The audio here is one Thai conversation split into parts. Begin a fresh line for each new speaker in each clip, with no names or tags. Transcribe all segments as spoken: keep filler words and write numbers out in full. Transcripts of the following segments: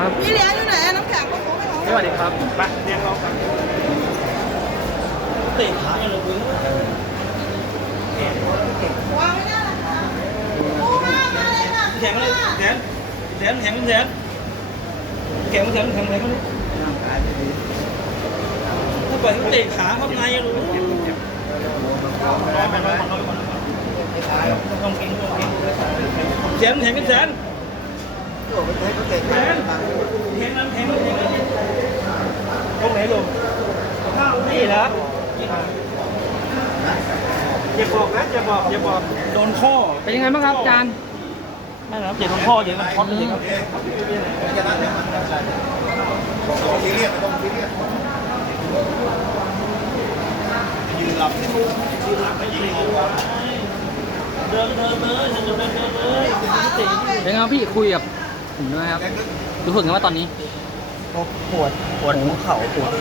พี่เลี้ยงอยู่ไหนอะน้ำแข็งก็ของให้เขา
สวัสดีครับไปเลี้ยงเราครับติดขาอย่างเลย
วางไว้หน้าหลังคาปูมามาเลยค่ะ
แข็งเลยแขนแขนแข็งแขนแข็งแข็งแข็งแข็งเลยถ้าปล่อยเขาเตะขาเข้าในอะรู้รอไปรอก่อนรอก่อนต้องกินต้องกินแขนแข็งแขนแขนแข็งนั้นแข็งนั้นแข็งนั้นตรงไหนลูกนี่เหรออย่าบอกนะอย่าบอกอย่าบอกโดนข้อ
เป็นยังไงบ้างครับอาจารย์
ไม่ครับเจ็บโดนข้อเจ็บมันช็อตเลยครับ
ทีเรียกต้องทีเรียกยืนหลับที่มือยืนหลับไปยิงเอาไว้
เดินเดินเลยเดินเดินเดินเลยติ
เป็นไงครับพี่คุยกับผมด้วยครับรู้สึกไงว่าตอนนี้
ปวดปวดหัวเข่าปวด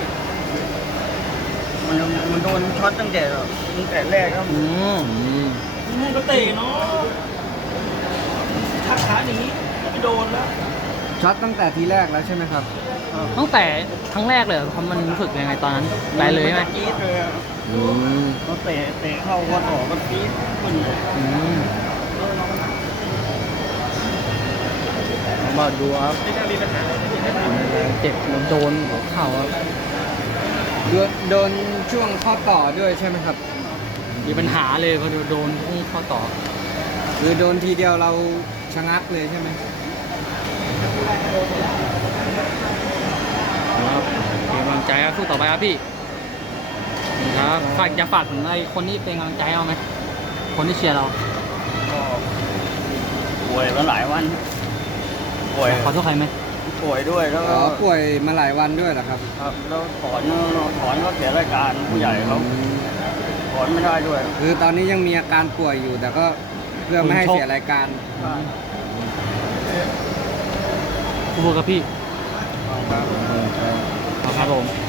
มันมันโดนช็อตตั้งแต่ตั้งแต่แรกครับ
อืม
นี่ก็เตะเนาะทักขาอย่างนี้ไม่โดนแล้ว
ช็อตตั้งแต่ทีแรกแล้วใช่ไหมครับ
ตั้งแต่ครั้งแรกเลยเหรอเขามันรู้สึกยังไงตอนนั้นไปเลยใช่ไหม
กรี๊ดเลยอะ
อืม
เขาเตะเตะเข้าก็ต่อก็กรี๊ดมันเลย
อืมมาดูครับเจ็บโดนหัวเข่าครับ
โดนช่วงข้อต่อด้วยใช่ไหมครับ
มีปัญหาเลยพอโดนพุ่งข้อต่อ
คือโดนทีเดียวเราชะงักเลยใช่ไหม
ครับเป็นกำลังใจครับสู้ต่อไปครับพี่ครับฝากจะฝากถึงไอ้คนที่เป็นกำลังใจให้เราไหมคนที่เชียร์เรา
ก็ป่วยมาหลายวันป่วย
ขอโทษใครไหม
ป่วยด้วยแล้ว
อ๋
ก็
อป่วยมาหลายวันด้วยเหรอครับ
ครับแล้วถอนถอนก็เสียรายการผู้ใหญ่เขาถอนไม่ได้ด้วย
คือตอนนี้ยังมีอาการป่วยอยู่ แต่ก็เพื่อไม่ให้เสียรายการ
สู้ๆกับพี่
ครับ
ครับผม